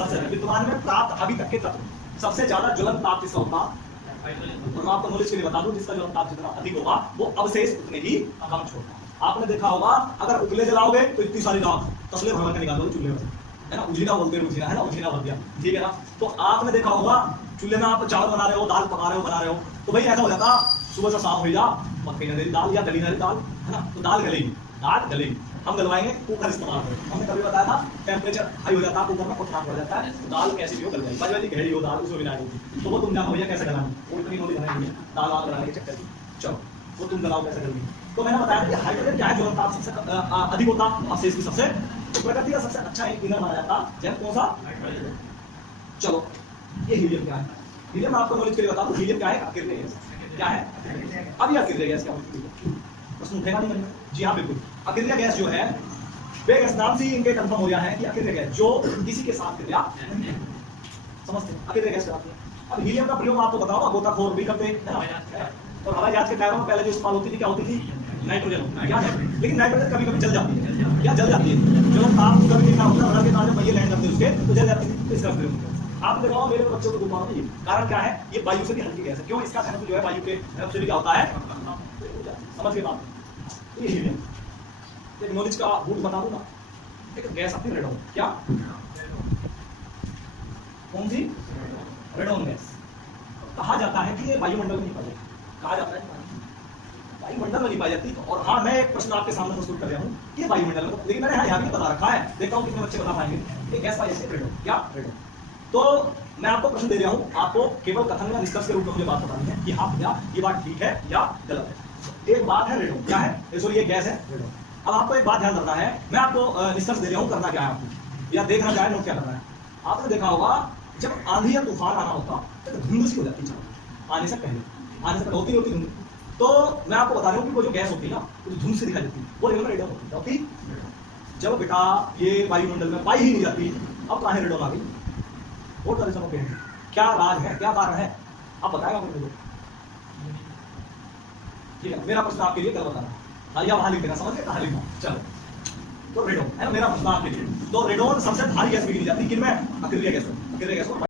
सबसे विद्यमान में प्राप्त अभी तक के तत्व सबसे ज्यादा ज्वलन ताप किसका होता, और मैं आपको नॉलेज के लिए बता दूं, जिसका ज्वलन ताप जितना अधिक होगा वो अवशेष उतने ही कम छोड़ता। आपने देखा होगा अगर उतले जलाओगे तो इतनी सारी राख तसले भर के निकाल दोगे चूल्हे में, है ना, उजीना बोलते हैं, उजीना है ना, उजीना भर दिया, ठीक है ना। तो आपने देखा होगा चूल्हे में आप चावल बना रहे हो, दाल पका रहे हो, तो भाई ऐसा हो जाता सुबह से शाम हो जा पक्की न देरी दाल या गली न दाल, है ना, तो दाल गलेगी। हम गलवाएंगे, कुकर इस्तेमाल करें। हमने कभी बताया था टेम्परेचर हाई हो जाता है, कुकर में उठना पड़ जाता है, तो दाल कैसी भी हो गल जाएगी, बाजी घेरी हो दाल उसमें भी ना होगी। तो वो तुम जानो भैया कैसे गलानी, वो इतनी नॉलेज नहीं है दाल वाल बनाने के चक्कर में। चलो वो तुम गलाओ कैसे गलनी। तो मैंने बताया कि हाइड्रोजन क्या है, ज्वलन ताप सबसे अधिक होता अवशेष की सबसे, तो प्रकृति का सबसे अच्छा एक ईंधन माना जाता है कौन सा, हाइड्रोजन। चलो ये हीलियम क्या है, हीलियम आपको नॉलेज के लिए बता दूं, हीलियम क्या है, अकेले गैस क्या है, अब ये अकेले गैस क्या होती है, प्रश्न उठेगा नहीं मन में। जी हाँ बिल्कुल, अकेले गैस जो है वे गैस नाम से ही इनके कंफर्म हो गया है कि अकेले गैस जो किसी के साथ क्रिया समझते हैं, अकेले गैस कराते हैं। अब हीलियम का प्रयोग आपको बताओ, गोताखोर भी करते हैं ना, और हवाई जहाज के टायरों में पहले जो इस्तेमाल होती थी क्या होती थी, नाइट्रोजन, क्या है, लेकिन नाइट्रोजन कभी कभी जल जाती है, क्या जल जाती है, जो ताप कभी देखा होता है के कारण पहिए लैंड करते हैं उसके तो जल जाती है, तो इसका प्रयोग आप देखो मेरे बच्चों को दुकान में, कारण क्या है, ये वायु से भी हल्की गैस है, क्यों, इसका घनत्व जो है वायु के घनत्व से भी क्या होता है, समझ के बात। ये हीलियम एक नॉलेज का बूट बता दूं ना, एक गैस आती है रेडॉन, क्या कौन सी, रेडॉन गैस। कहा जाता है कि ये वायुमंडल में नहीं पाई जाती, कहा जाता है वायुमंडल में नहीं पाई जाती। और हाँ मैं एक प्रश्न आपके सामने प्रस्तुत कर रहा हूँ कि वायुमंडल में, लेकिन मैंने यहाँ भी बता रखा है, देखता हूँ कितने बच्चे बता पाएंगे। ये गैस पाई जाती है रेडॉन, क्या रेडॉन। तो मैं आपको प्रश्न दे रहा हूँ, आपको केवल कथन या निष्कर्ष के रूप में मुझे बात बतानी है कि हाँ भैया ये बात ठीक है या गलत है। एक बात है रेडॉन, क्या है, सॉरी ये गैस है रेडॉन। अब आपको एक बात ध्यान रखना है, मैं आपको निष्कर्ष दे रहा हूँ, करना क्या है आपको, या देखना क्या है, नोट क्या करना है। आपने देखा होगा जब आंधी या तूफान आना होता तो धुंध सी हो जाती है, आने से पहले होती धुंध। तो मैं आपको बता रहा हूँ कि वो जो गैस होती है ना, वो धुंध से दिखाई देती है, वो रेडॉन होती है। जब बेटा ये वायुमंडल में पाई ही नहीं जाती, अब कहाँ है रेडॉन आ गई, बहुत सारे समझ गए, क्या राज है, क्या कारण है, आप बताएगा मुझे। ठीक है, मेरा प्रश्न आपके लिए कल बताना, हालिया वहां लिख देना, समझ गए कहाँ लिखना। चलो तो रेडॉन है ना मेरा प्रश्न आपके लिए। तो रेडॉन सबसे भारी गैस भी गिनी जाती है किनमें, अकेले गैस में, अकेले गैस में